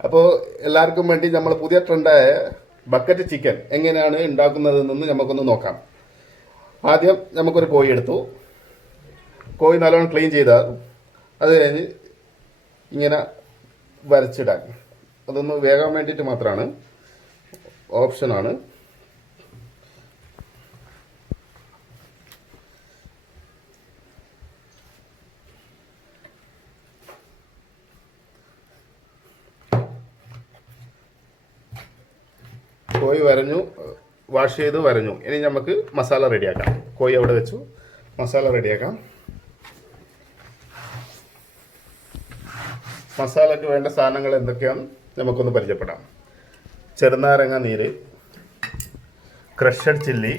അപ്പോൾ എല്ലാവർക്കും വേണ്ടി നമ്മൾ പുതിയ ട്രെൻഡായ ബക്കറ്റ് ചിക്കൻ എങ്ങനെയാണ് ഉണ്ടാക്കുന്നതെന്ന് നമുക്കൊന്ന് നോക്കാം. ആദ്യം നമുക്കൊരു കോഴി എടുത്തു. കോഴി നല്ലോണം ക്ലീൻ ചെയ്താൽ അത് കഴിഞ്ഞ് ഇങ്ങനെ വരച്ചിടാൻ, അതൊന്ന് വേകാൻ വേണ്ടിയിട്ട് മാത്രമാണ്, ഓപ്ഷനാണ്. കോഴി വരഞ്ഞു, വാഷ് ചെയ്ത് വരഞ്ഞു. ഇനി നമുക്ക് മസാല റെഡിയാക്കാം. കോഴി അവിടെ വെച്ചു, മസാല റെഡിയാക്കാം. മസാലയ്ക്ക് വേണ്ട സാധനങ്ങൾ എന്തൊക്കെയാണെന്ന് നമുക്കൊന്ന് പരിചയപ്പെടാം. ചെറുനാരങ്ങ നീര്, ക്രഷഡ് ചില്ലി,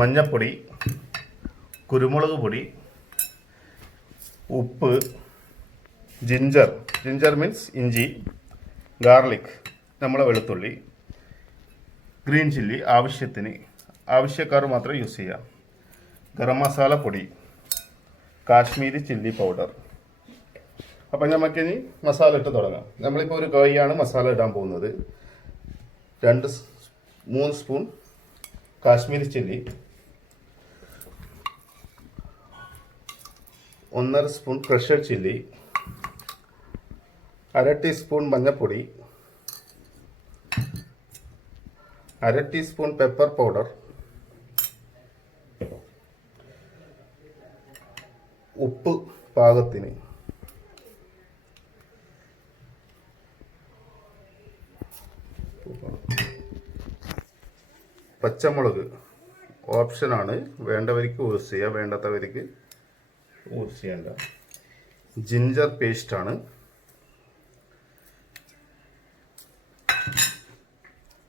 മഞ്ഞൾപ്പൊടി, കുരുമുളക് പൊടി, ഉപ്പ്, ജിഞ്ചർ മീൻസ് ഇഞ്ചി, ഗാർലിക് നമ്മളെ വെളുത്തുള്ളി, ഗ്രീൻ ചില്ലി ആവശ്യത്തിന്, ആവശ്യക്കാർ മാത്രം യൂസ് ചെയ്യാം, ഗരം മസാല പൊടി, കാശ്മീരി ചില്ലി പൗഡർ. അപ്പം നമുക്കിനി മസാല ഇട്ട് തുടങ്ങാം. നമ്മളിപ്പോൾ ഒരു കോഴിയാണ് മസാല ഇടാൻ പോകുന്നത്. 3 spoon Kashmiri chilli, 1.5 spoon crushed chilli, 1/2 teaspoon മഞ്ഞൾപ്പൊടി, 1/2 ടീസ്പൂൺ പെപ്പർ പൗഡർ, ഉപ്പ് പാകത്തിന്, പച്ചമുളക് ഓപ്ഷനാണ്, വേണ്ടവർക്ക് യൂസ് ചെയ്യുക, വേണ്ടാത്തവർക്ക് യൂസ് ചെയ്യേണ്ട. ജിഞ്ചർ പേസ്റ്റാണ്,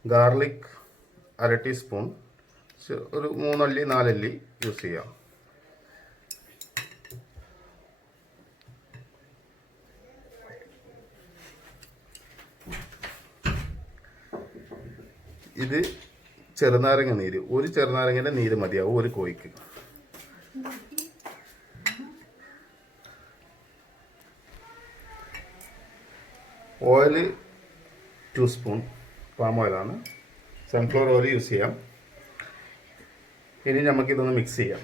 ഗാർലിക് 1/2 ടീസ്പൂൺ, ഒരു 3 അല്ലി 4 അല്ലി യൂസ് ചെയ്യാം. ഇത് ചെറുനാരങ്ങ നീര്, ഒരു ചെറുനാരങ്ങയുടെ നീര് മതിയാവും ഒരു കോഴിക്ക്. ഓയിൽ 2 സ്പൂൺ, പാം ഓയിലാണ്, സൺഫ്ലവർ ഓയിൽ യൂസ് ചെയ്യാം. ഇനി നമുക്കിതൊന്ന് മിക്സ് ചെയ്യാം.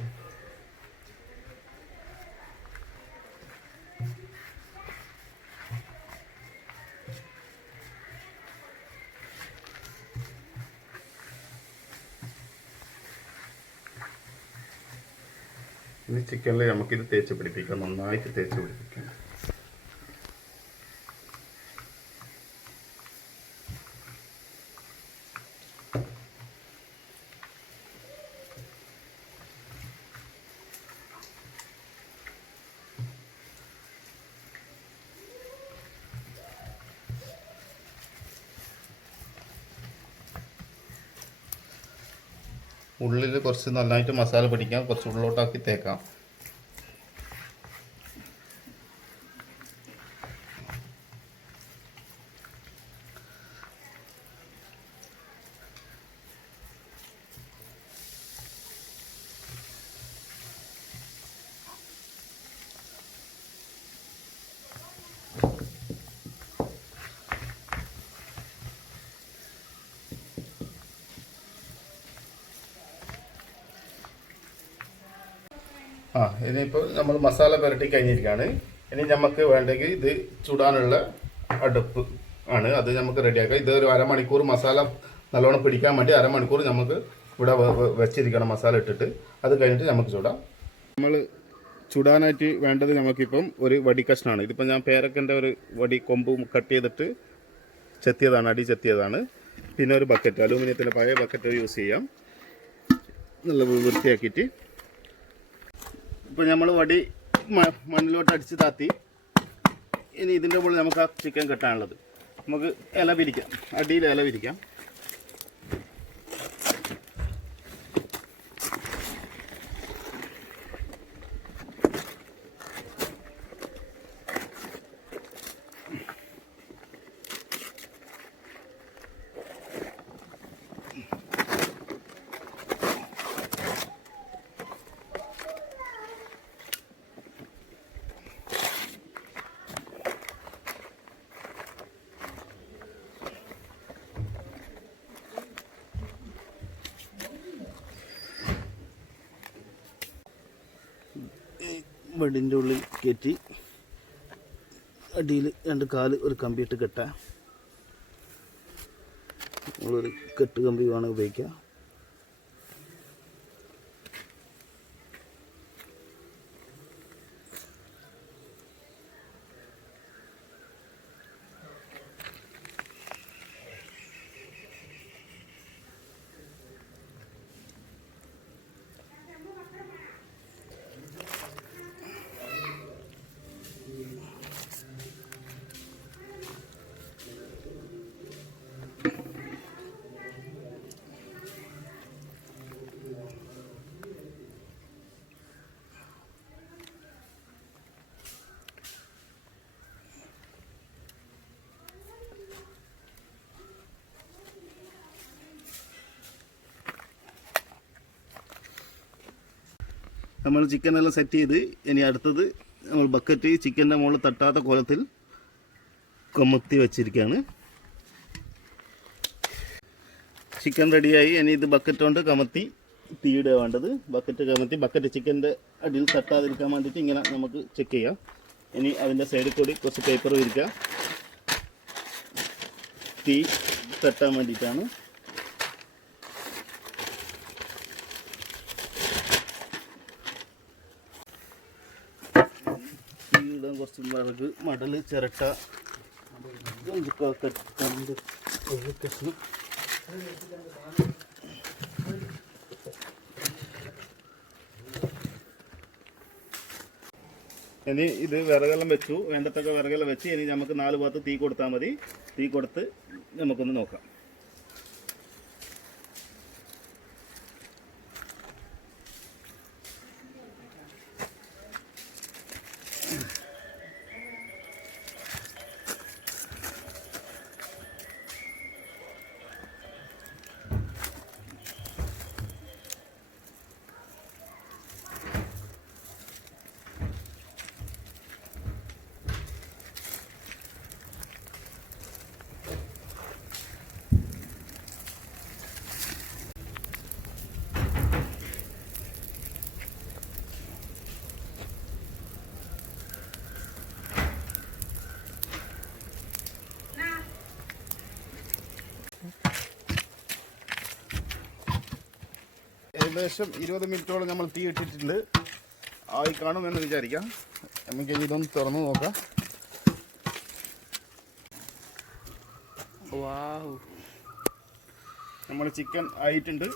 ഇനി ചിക്കനിൽ നമുക്കിത് തേച്ച് പിടിപ്പിക്കാം, നന്നായിട്ട് തേച്ച് പിടിപ്പിക്കാം. ഉള്ളിൽ കുറച്ച് നന്നായിട്ട് മസാല പിടിക്കാം, കുറച്ച് ഉള്ളിലോട്ടാക്കി തേക്കാം. ഇനിയിപ്പോൾ നമ്മൾ മസാല പുരട്ടി കഴിഞ്ഞിരിക്കുകയാണ്. ഇനി നമുക്ക് വേണ്ടെങ്കിൽ ഇത് ചുടാനുള്ള അടുപ്പ് ആണ്, അത് നമുക്ക് റെഡിയാക്കാം. ഇത് ഒരു അരമണിക്കൂർ മസാല നല്ലോണം പിടിക്കാൻ വേണ്ടി അരമണിക്കൂർ നമുക്ക് ഇവിടെ വെച്ചിരിക്കണം മസാല ഇട്ടിട്ട്. അത് കഴിഞ്ഞിട്ട് നമുക്ക് ചുടാം. നമ്മൾ ചുടാനായിട്ട് വേണ്ടത് നമുക്കിപ്പം ഒരു വടി കഷ്ണമാണ്. ഇതിപ്പോൾ ഞാൻ പേരക്കൻ്റെ ഒരു വടി കൊമ്പ് കട്ട് ചെയ്തിട്ട് ചെത്തിയതാണ്, അടി ചെത്തിയതാണ്. പിന്നെ ഒരു ബക്കറ്റ്, അലൂമിനിയത്തിൻ്റെ പഴയ ബക്കറ്റ് യൂസ് ചെയ്യാം, നല്ല വൃത്തിയാക്കിയിട്ട്. ഇപ്പോൾ നമ്മൾ വടി മണ്ണിലോട്ട് അടിച്ച് താത്തി. ഇനി ഇതിൻ്റെ മുകളിൽ നമുക്ക് ആ ചിക്കൻ കെട്ടാനുള്ളത്, നമുക്ക് ഇല വിരിക്കാം, അടിയിൽ ഇല വിരിക്കാം. ബെഡിൻ്റെ ഉള്ളിൽ കയറ്റി അടിയിൽ 2 കാല് ഒരു കമ്പിയിട്ട് കെട്ടാം. നമ്മളൊരു കെട്ട് കമ്പി വേണം ഉപയോഗിക്കുക. നമ്മൾ ചിക്കനെല്ലാം സെറ്റ് ചെയ്ത് ഇനി അടുത്തത് നമ്മൾ ബക്കറ്റ് ചിക്കൻ്റെ മുകളിൽ തട്ടാത്ത കോലത്തിൽ കമത്തി വെച്ചിരിക്കുകയാണ്. ചിക്കൻ റെഡിയായി. ഇനി ഇത് ബക്കറ്റ് കൊണ്ട് കമത്തി തീയിടുക വേണ്ടത്. ബക്കറ്റ് കമത്തി ബക്കറ്റ് ചിക്കൻ്റെ അടിയിൽ തട്ടാതിരിക്കാൻ വേണ്ടിയിട്ട് ഇങ്ങനെ നമുക്ക് ചെക്ക് ചെയ്യാം. ഇനി അതിൻ്റെ സൈഡിൽ കൂടി കുറച്ച് പേപ്പർ വിരിക്കുക. തീ തട്ടാൻ വേണ്ടിയിട്ടാണ്. കുറച്ച് വിറക്, മടൽ, ചിരട്ട, കഷ്ണം. ഇനി ഇത് വിറകെല്ലാം വെച്ചു, വേണ്ടത്തൊക്കെ വിറകെല്ലാം വെച്ച് ഇനി നമുക്ക് 4 ഭാഗത്ത് തീ കൊടുത്താൽ മതി. തീ കൊടുത്ത് നമുക്കൊന്ന് നോക്കാം. ഏകദേശം 20 മിനിറ്റോളം നമ്മൾ തീ ഇട്ടിട്ടുണ്ട്. ആയി കാണുമെന്ന് വിചാരിക്കാം. നമുക്ക് ഇതൊന്ന് തുറന്ന് നോക്കാം. നമ്മൾ ചിക്കൻ ആയിട്ടുണ്ട്.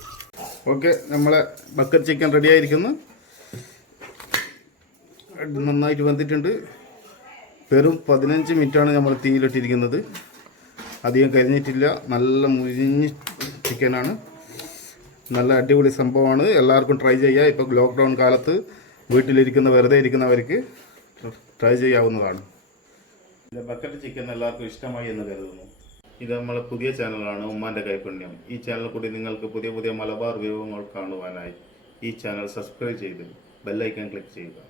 ഓക്കെ, നമ്മളെ ബക്കറ്റ് ചിക്കൻ റെഡി ആയിരിക്കുന്നു. നന്നായിട്ട് വന്നിട്ടുണ്ട്. വെറും 15 മിനിറ്റാണ് നമ്മൾ തീയിലിട്ടിരിക്കുന്നത്. അധികം കരിഞ്ഞിട്ടില്ല. നല്ല മുരിഞ്ഞ് ചിക്കനാണ്. നല്ല അടിപൊളി സംഭവമാണ്. എല്ലാവർക്കും ട്രൈ ചെയ്യുക. ഇപ്പോൾ ലോക്ക്ഡൗൺ കാലത്ത് വീട്ടിലിരിക്കുന്ന വെറുതെ ഇരിക്കുന്നവർക്ക് ട്രൈ ചെയ്യാവുന്നതാണ്. ഇത് ബക്കറ്റ് ചിക്കൻ എല്ലാവർക്കും ഇഷ്ടമായി എന്ന് കരുതുന്നു. ഇത് നമ്മളെ പുതിയ ചാനലാണ് ഉമ്മാൻ്റെ കൈപുണ്യം. ഈ ചാനൽ കൂടി നിങ്ങൾക്ക് പുതിയ പുതിയ മലബാർ വിഭവങ്ങൾ കാണുവാനായി ഈ ചാനൽ സബ്സ്ക്രൈബ് ചെയ്ത് ബെല്ലൈക്കൺ ക്ലിക്ക് ചെയ്യുക.